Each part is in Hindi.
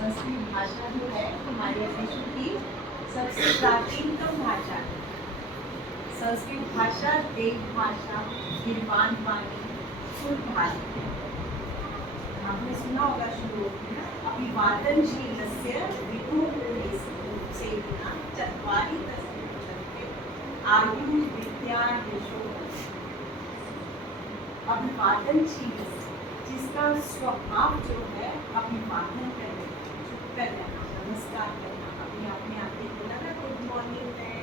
संस्कृत भाषा जो है हमारे विश्व की सबसे प्राचीनतम भाषा है। संस्कृत भाषा देव भाषा, गिरवान वाणी, शुद्ध भाषा। आपने सुना होगा श्लोक में, अभिवादनशीलस्य विदुरसेविना चत्वारि तस्य पुत्रस्य आयु विद्या यशो। अभिवादनशील, जिसका स्वभाव जो है अभिवादन करने, करना, नमस्कार करना। अभी आपने आके बोला ना गुड मॉर्निंग है,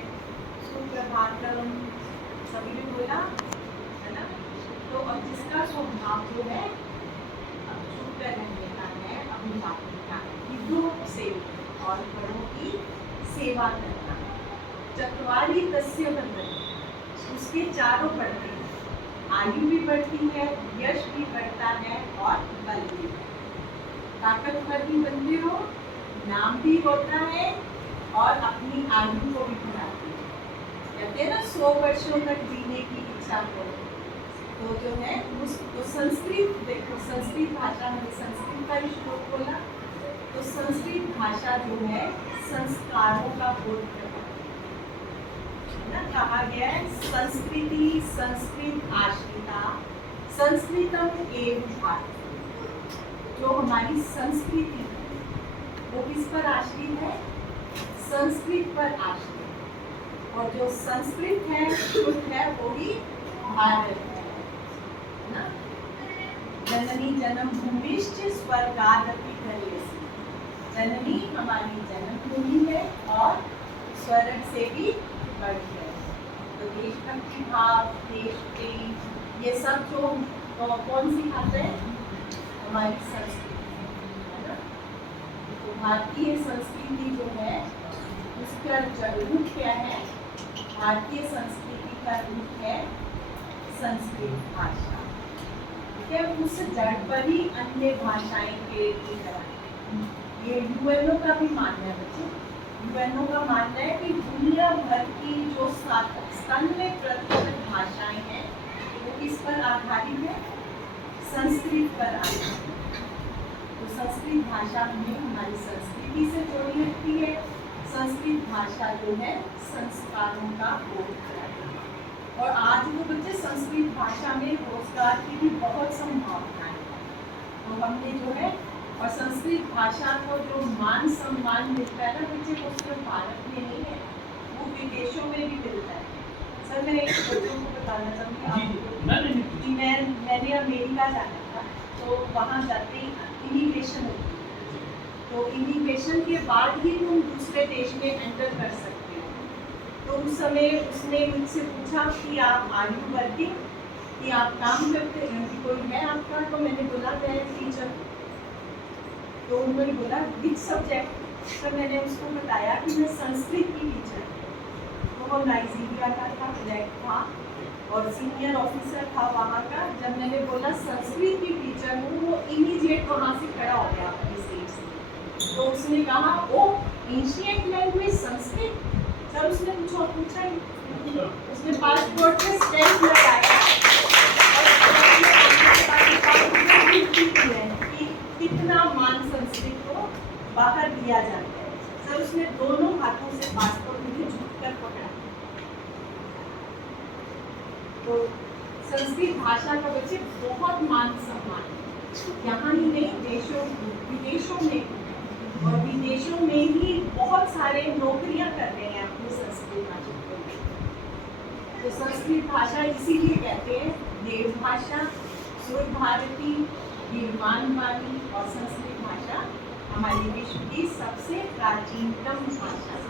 सुप्रभातम, सभी ने बोला है ना। तो अब जिसका स्वभाव जो है चुप रहने का है, अभिवादन का, विदुर से और बड़ों की सेवा करना। चत्वारि तस्य बंधन, उसके चारों बढ़ते हैं, आयु भी बढ़ती है, यश भी बढ़ता है और बल भी। ताकतवर भी बनते हो, नाम भी होता है और अपनी आयु को भी बढ़ाते हैं। कहते हैं ना 100 वर्षों तक जीने की इच्छा हो, तो जो है उसको संस्कृत, देखो संस्कृत भाषा, हमें संस्कृत का ही श्लोक बोला, तो संस्कृत भाषा जो है संस्कारों का बोध करती है ना। कहा गया है संस्कृति संस्कृत आश्रिता संस्कृतम एव भाति। जो हमारी संस्कृति वो किस पर आश्रित है? संस्कृत पर आश्रित। और जो संस्कृत है, शुद्ध है, वो ही भारत है ना। जननी जन्म भूमिश्च स्वर्गादपि गरीयसी। जननी हमारी जन्मभूमि है और स्वर्ग से भी बढ़ी है। तो देशभक्ति भाव, देश प्रेम, ये सब जो कौन सिखाते हैं? हमारी संस्कृति है ना। तो भारतीय संस्कृति जो है उसका रूप क्या है? भारतीय संस्कृति का रूप है संस्कृत भाषा। ठीक है, उस जड़ पर ही अन्य भाषाएं के ये यूएनओ का भी मानना है बच्चों। यूएनओ का मानना है कि दुनिया भर की जो 97% भाषाएं हैं वो किस पर आधारित है? संस्कृत पर आधारित है। तो संस्कृत भाषा हमें हमारी संस्कृति से जोड़ी रखती है। संस्कृत भाषा जो है संस्कारों का बोध कराती है। और आज तो बच्चे संस्कृत भाषा में रोजगार की भी बहुत संभावनाएं हैं। तो हमने जो है, और संस्कृत भाषा को जो मान सम्मान मिलता है ना बच्चे, वो सिर्फ भारत में नहीं है, वो विदेशों में भी मिलता है। सर मैं एक बच्चों को बताना चाहूँगी कि मैंने अमेरिका जाना था, तो वहाँ जाते ही इमिग्रेशन होती है। तो इमिग्रेशन के बाद ही तुम दूसरे देश में एंटर कर सकते हो। तो उस समय उसने मुझसे पूछा कि आप आर यू वर्किंग, कि आप काम करते हैं, कि कोई है आपका? तो मैंने बोला मैं टीचर। तो उन्होंने बोला विच सब्जेक्ट? तो मैंने उसको बताया कि मैं संस्कृत की टीचर हूँ। तो वो नाइजीरिया का था, ब्लैक था और सीनियर ऑफिसर था वहाँ का। जब मैंने बोला संस्कृत की टीचर हूँ, वो इमीडिएट वहाँ से खड़ा हो गया अपनी सीट से। तो उसने कहा ओ एंशिएंट लैंग्वेज संस्कृत। सर उसने पूछा ही, उसने पासपोर्ट में स्टैम्प लगाया कि कितना मान संस्कृत को बाहर दिया जाता है। सर उसने दोनों हाथों से पासपोर्ट मुझे झुककर पकड़ा। तो संस्कृत भाषा का बच्चे बहुत मान सम्मान यहाँ ही नहीं, देशों विदेशों में, और विदेशों में ही बहुत सारे नौकरियां कर रहे हैं अपनी संस्कृत भाषा को। तो संस्कृत भाषा इसीलिए कहते हैं देव भाषा, सुर भारती, गिरवान वाणी, और संस्कृत भाषा हमारी विश्व की सबसे प्राचीनतम भाषा है।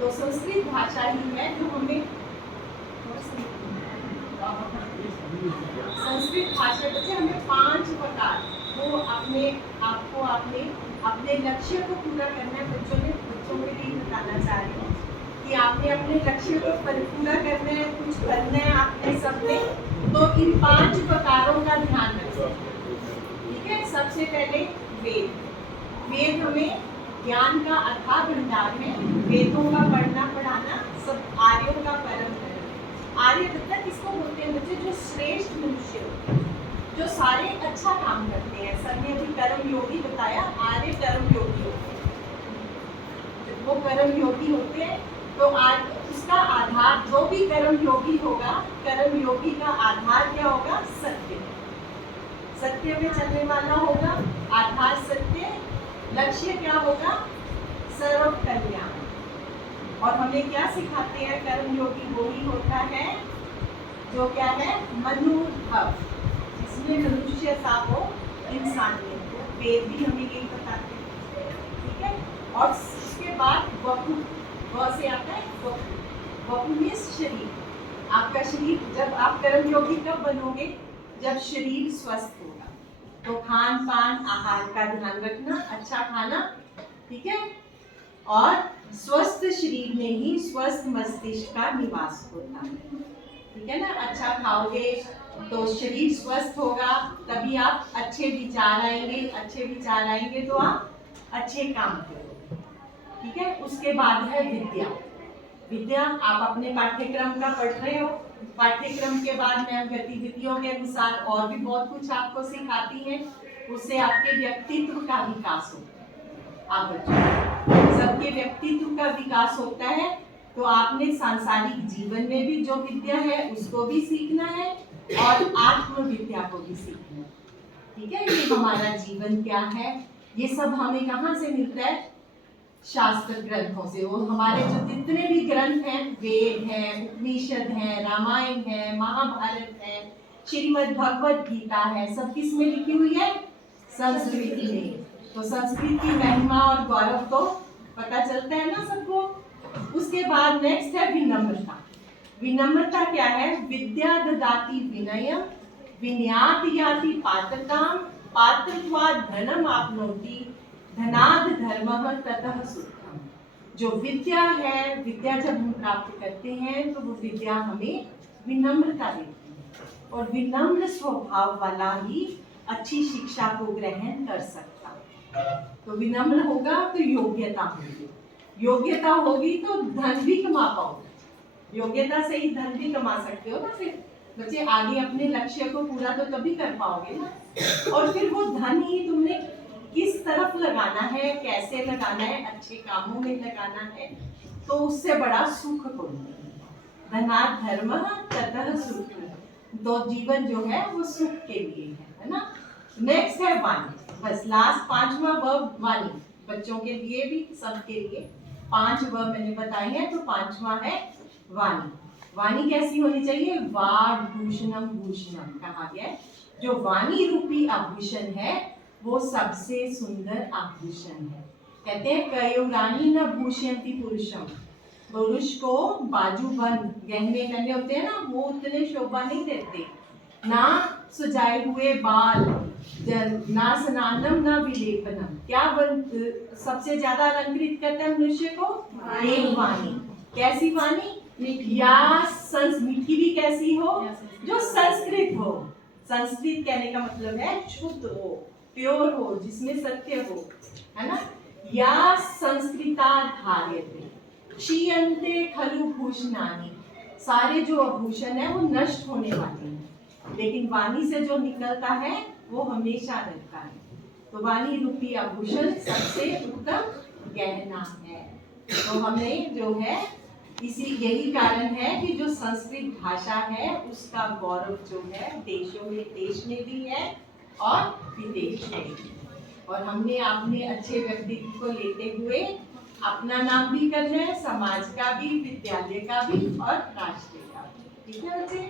तो संस्कृत भाषा ही है जो हमें, संस्कृत भाषा से हमें 5 प्रकार, वो आपने अपने लक्ष्य को पूरा करना है। बच्चों के लिए बताना चाह रही हूँ कि आपने अपने लक्ष्य को पूरा करना है, कुछ करना है आपने सबने, तो इन 5 प्रकारों का ध्यान रखें। ठीक है, सबसे पहले वेद हमें ज्ञान का अथाह भंडार है। वेदों का पढ़ना पढ़ाना सब आर्यों का परम धर्म है। आर्य मतलब किसको बोलते हैं बच्चे? जो श्रेष्ठ मनुष्य होते हैं, जो सारे अच्छा काम करते हैं। सर ने अभी कर्म योगी बताया, आर्य कर्म योगी होते हैं। कर्म योगी होते हैं, तो उसका आधार जो भी कर्म योगी होगा, कर्म योगी का आधार क्या होगा? सत्य। सत्य में चलने वाला होगा, आधार सत्य। लक्ष्य क्या होगा? सर्व कल्याण। और हमें क्या सिखाते हैं? कर्म योगी वो ही होता है जो क्या है? मनुभव, जिसमें मनुष्यता हो, इंसानियत हो। वेद भी हमें यही बताते हैं, ठीक है। और उसके बाद वपु, व से आता है वपु। वपु मीन्स शरीर। आपका शरीर, जब आप कर्म योगी कब बनोगे? जब शरीर स्वस्थ होगा। तो खान पान आहार का ध्यान रखना, अच्छा खाना, ठीक है। और स्वस्थ शरीर में ही स्वस्थ मस्तिष्क का निवास होता है, ठीक है ना। अच्छा खाओगे तो शरीर स्वस्थ होगा, तभी आप अच्छे विचार आएंगे, अच्छे विचार आएंगे तो आप अच्छे काम करोगे, ठीक है। उसके बाद है विद्या। विद्या आप अपने पाठ्यक्रम का पढ़ रहे हो, पाठ्यक्रम के बाद मैम गतिविधियों के अनुसार और भी बहुत कुछ आपको सिखाती हैं, उससे आपके व्यक्तित्व का विकास होता है। आप बच्चों, सबके व्यक्तित्व का विकास होता है, तो आपने सांसारिक जीवन में भी जो विद्या है उसको भी सीखना है और आत्म विद्या को भी सीखना है, ठीक है। ये हमारा जीवन क्या है, ये सब हमें कहाँ से मिलता है? शास्त्र ग्रंथों से। वो हमारे जो जितने भी ग्रंथ हैं, वेद हैं, उपनिषद हैं, रामायण है, महाभारत है, श्रीमद् भगवत गीता है, सब किस में लिखी हुई है? संस्कृत में। तो संस्कृत की महिमा और गौरव तो पता चलता है ना सबको। उसके बाद नेक्स्ट है विनम्रता। विनम्रता क्या है? विद्या ददाति विनयम, विनयात याति पात्रताम, पात्रत्वात् धनम आपनोति, धनाद धर्मः ततः सुखम। जो विद्या है, विद्या जब हम प्राप्त करते हैं तो वो विद्या हमें विनम्रता देती है, और विनम्र स्वभाव वाला ही अच्छी शिक्षा को ग्रहण कर सकता है। तो विनम्र होगा तो योग्यता होगी, योग्यता होगी तो धन भी कमा पाओगे, योग्यता से ही धन भी कमा सकते हो ना। फिर बच्चे आगे अपने लक्ष्य को पूरा तो तभी कर पाओगे ना। और फिर वो धन ही तुमने किस तरफ लगाना है, कैसे लगाना है, अच्छे कामों में लगाना है, तो उससे बड़ा सुख कोई नहीं। धनात् धर्मः ततः सुखः। तो जीवन जो है वो सुख के लिए है ना। नेक्स्ट है वाणी। बस लास्ट पांचवा वर्ब वाणी, बच्चों के लिए भी सबके लिए 5 वर्ब मैंने बताए हैं, तो पांचवा है वाणी। वाणी कैसी होनी चाहिए? वाग् भूषणम भूषणम कहा गया है। जो वाणी रूपी आभूषण है वो सबसे सुंदर आभूषण है। कहते हैं कयोरानी न भूषयन्ति पुरुषम, पुरुष को बाजूबंद गहने करने होते हैं ना, वो उतने शोभा नहीं देते। ना सजाए हुए बाल, ना स्नानम ना विलेपनम। क्या सबसे ज्यादा अलंकृत करता है मनुष्य को? एक वाणी। कैसी वाणी? या मीठी भी कैसी हो? जो संस्कृत हो। संस्कृत कहने का मतलब है शुद्ध हो, प्योर हो, जिसमें सत्य हो, है ना। या संस्कृता धार्यते क्षीयन्ते खलु भूषणानि। सारे जो आभूषण है वो नष्ट होने वाले हैं, लेकिन वाणी से जो निकलता है वो हमेशा रहता है। तो वाणी रूपी आभूषण सबसे उत्तम गहना है। तो हमें जो है यही कारण है कि जो संस्कृत भाषा है उसका गौरव जो है देशों में, देश में भी है और विदेश में भी। और हमने अपने अच्छे व्यक्तित्व को लेते हुए अपना नाम भी करना है, समाज का भी, विद्यालय का भी और राष्ट्र का भी। ठीक है बच्चे?